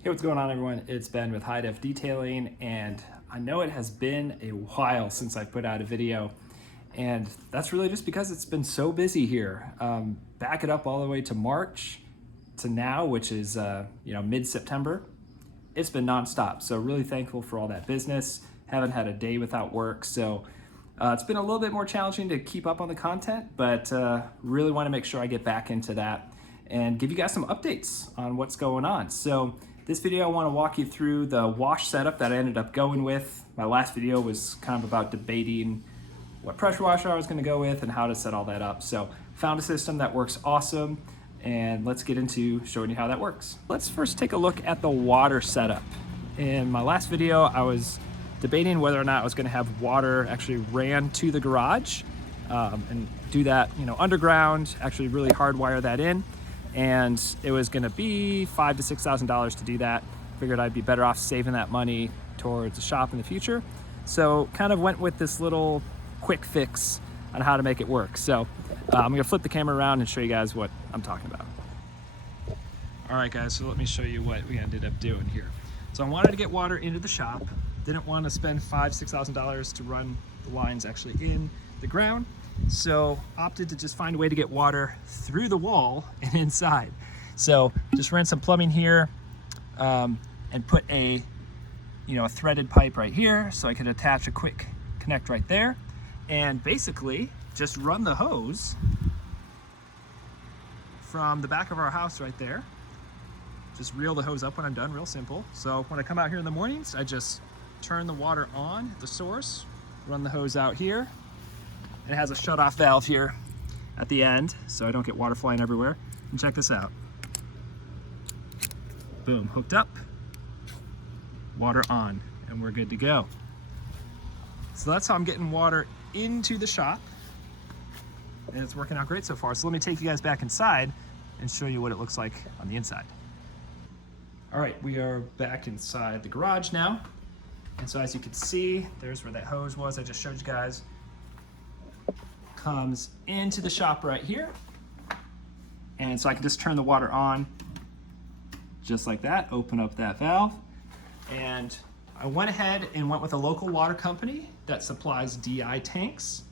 Hey, what's going on, everyone? It's Ben with High Def Detailing, and I know it has been a while since I put out a video, and that's really just because it's been so busy here. Back it up all the way to March to now, which is mid-September. It's been nonstop, so really thankful for all that business. Haven't had a day without work, so it's been a little bit more challenging to keep up on the content, but really want to make sure I get back into that and give you guys some updates on what's going on. So this video, I want to walk you through the wash setup that I ended up going with. My last video was kind of about debating what pressure washer I was going to go with and how to set all that up. So found a system that works awesome, and let's get into showing you how that works. Let's first take a look at the water setup. In my last video, I was debating whether or not I was going to have water actually ran to the garage and do that, underground, actually really hardwire that in. And it was going to be $5,000 to $6,000 to do that. Figured I'd be better off saving that money towards a shop in the future. So kind of went with this little quick fix on how to make it work. So I'm going to flip the camera around and show you guys what I'm talking about. All right, guys, so let me show you what we ended up doing here. So I wanted to get water into the shop. Didn't want to spend $5,000 to $6,000 to run the lines actually in the ground. So opted to just find a way to get water through the wall and inside. So just ran some plumbing here and put a threaded pipe right here so I could attach a quick connect right there, and basically just run the hose from the back of our house right there. Just reel the hose up when I'm done, real simple. So when I come out here in the mornings, I just turn the water on at the source, run the hose out here. It has a shut-off valve here at the end, so I don't get water flying everywhere. And check this out. Boom, hooked up, water on, and we're good to go. So that's how I'm getting water into the shop, and it's working out great so far. So let me take you guys back inside and show you what it looks like on the inside. All right, we are back inside the garage now. And so as you can see, there's where that hose was I just showed you guys. Comes into the shop right here, and so I can just turn the water on just like that, open up that valve, and I went ahead and went with a local water company that supplies DI tanks,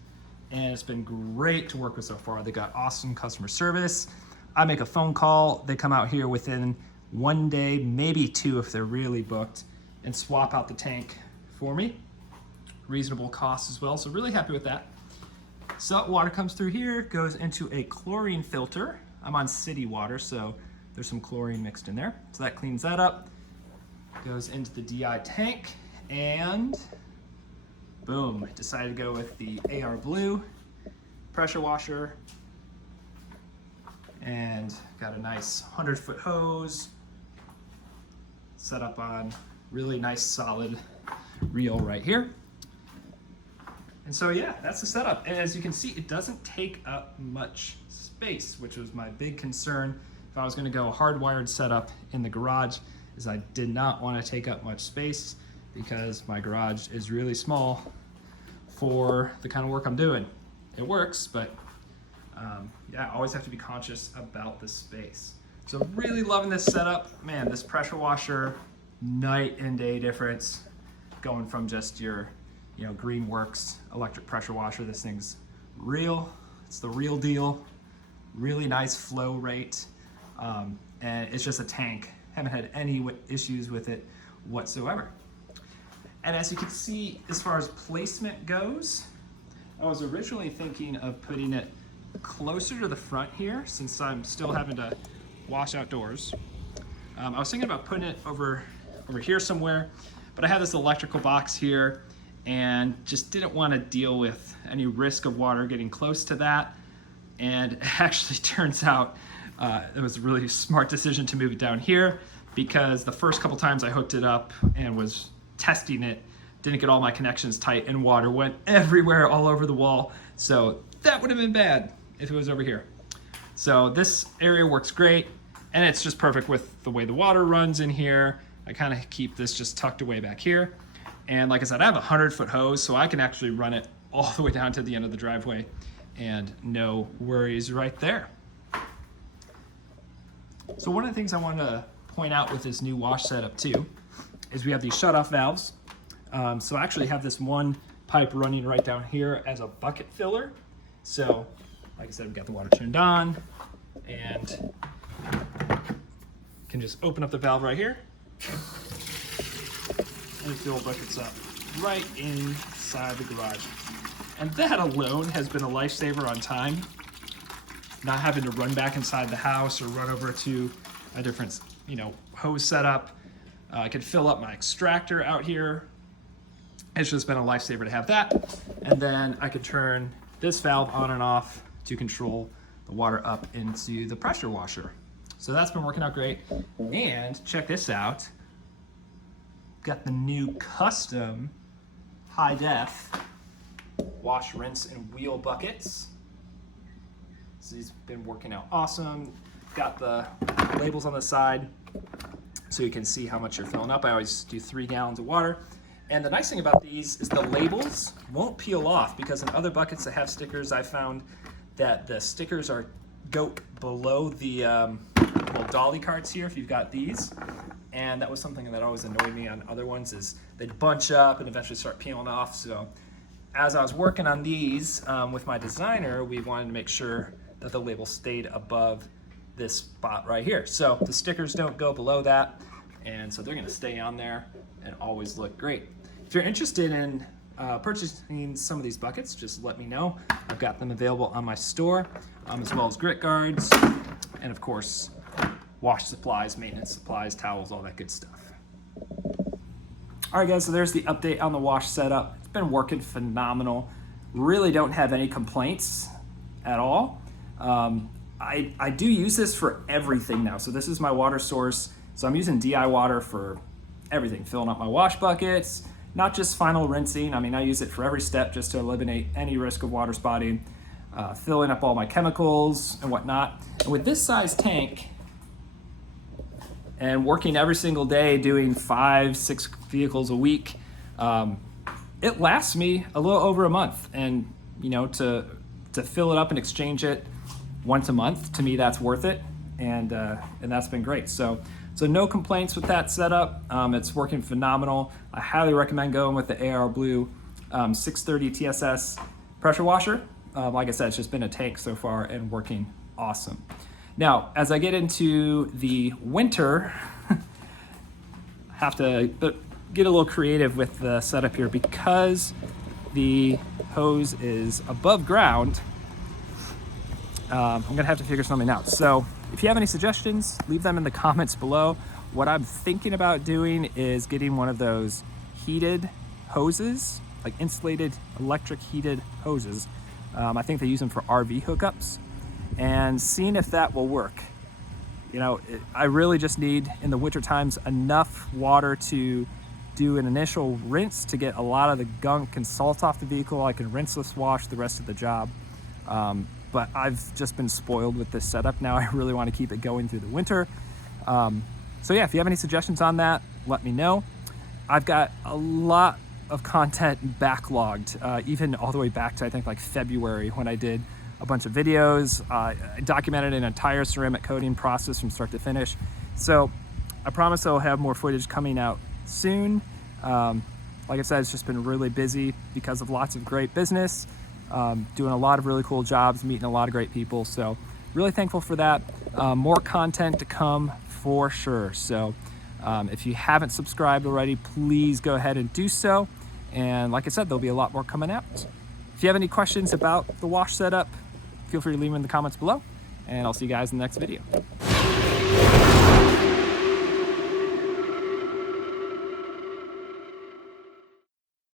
and it's been great to work with so far. They got awesome customer service. I make a phone call, they come out here within one day, maybe two if they're really booked, and swap out the tank for me. Reasonable cost as well, so really happy with that. So water comes through here, goes into a chlorine filter. I'm on city water, so there's some chlorine mixed in there. So that cleans that up. Goes into the DI tank, and boom, decided to go with the AR Blue pressure washer. And got a nice 100-foot hose set up on really nice solid reel right here. And so yeah, that's the setup. And as you can see, it doesn't take up much space, which was my big concern if I was gonna go hardwired setup in the garage, is I did not wanna take up much space because my garage is really small for the kind of work I'm doing. It works, but yeah, I always have to be conscious about the space. So really loving this setup. Man, this pressure washer, night and day difference, going from just your Greenworks electric pressure washer. This thing's real, it's the real deal, really nice flow rate, and it's just a tank. Haven't had any issues with it whatsoever. And as you can see, as far as placement goes, I was originally thinking of putting it closer to the front here, since I'm still having to wash outdoors. I was thinking about putting it over here somewhere, but I have this electrical box here and just didn't want to deal with any risk of water getting close to that. And it actually turns out it was a really smart decision to move it down here, because the first couple times I hooked it up and was testing it, didn't get all my connections tight and water went everywhere all over the wall. So that would have been bad if it was over here. So this area works great, and it's just perfect with the way the water runs in here. I kind of keep this just tucked away back here. And like I said, I have a 100-foot hose, so I can actually run it all the way down to the end of the driveway, and no worries right there. So one of the things I want to point out with this new wash setup too is we have these shut-off valves. So I actually have this one pipe running right down here as a bucket filler. So, like I said, we've got the water turned on, and can just open up the valve right here and fill buckets up right inside the garage. And that alone has been a lifesaver on time. Not having to run back inside the house or run over to a different, hose setup. I could fill up my extractor out here. It's just been a lifesaver to have that. And then I could turn this valve on and off to control the water up into the pressure washer. So that's been working out great. And check this out. Got the new custom high def wash, rinse, and wheel buckets. So these have been working out awesome. Got the labels on the side so you can see how much you're filling up. I always do 3 gallons of water. And the nice thing about these is the labels won't peel off, because in other buckets that have stickers, I found that the stickers go below the little dolly carts here if you've got these. And that was something that always annoyed me on other ones, is they'd bunch up and eventually start peeling off. So as I was working on these with my designer, we wanted to make sure that the label stayed above this spot right here. So the stickers don't go below that, and so they're gonna stay on there and always look great. If you're interested in purchasing some of these buckets, just let me know. I've got them available on my store, as well as grit guards, and of course, wash supplies, maintenance supplies, towels, all that good stuff. All right, guys, so there's the update on the wash setup. It's been working phenomenal. Really don't have any complaints at all. I do use this for everything now. So this is my water source. So I'm using DI water for everything, filling up my wash buckets, not just final rinsing. I mean, I use it for every step just to eliminate any risk of water spotting, filling up all my chemicals and whatnot. And with this size tank, and working every single day, doing 5-6 vehicles a week, it lasts me a little over a month. And to fill it up and exchange it once a month, to me that's worth it, and that's been great. So no complaints with that setup. It's working phenomenal. I highly recommend going with the AR Blue 630 TSS pressure washer. Like I said, it's just been a tank so far and working awesome. Now, as I get into the winter, I have to get a little creative with the setup here, because the hose is above ground. I'm gonna have to figure something out. So if you have any suggestions, leave them in the comments below. What I'm thinking about doing is getting one of those heated hoses, like insulated electric heated hoses. I think they use them for RV hookups, and seeing if that will work. I really just need, in the winter times, enough water to do an initial rinse to get a lot of the gunk and salt off the vehicle. I can rinseless wash the rest of the job. But I've just been spoiled with this setup now. I really want to keep it going through the winter. So yeah, if you have any suggestions on that, let me know. I've got a lot of content backlogged, even all the way back to, I think, like February, when I did a bunch of videos. I documented an entire ceramic coating process from start to finish. So I promise I'll have more footage coming out soon. Like I said, it's just been really busy because of lots of great business, doing a lot of really cool jobs, meeting a lot of great people. So really thankful for that. More content to come for sure. So if you haven't subscribed already, please go ahead and do so. And like I said, there'll be a lot more coming out. If you have any questions about the wash setup, feel free to leave them in the comments below, and I'll see you guys in the next video.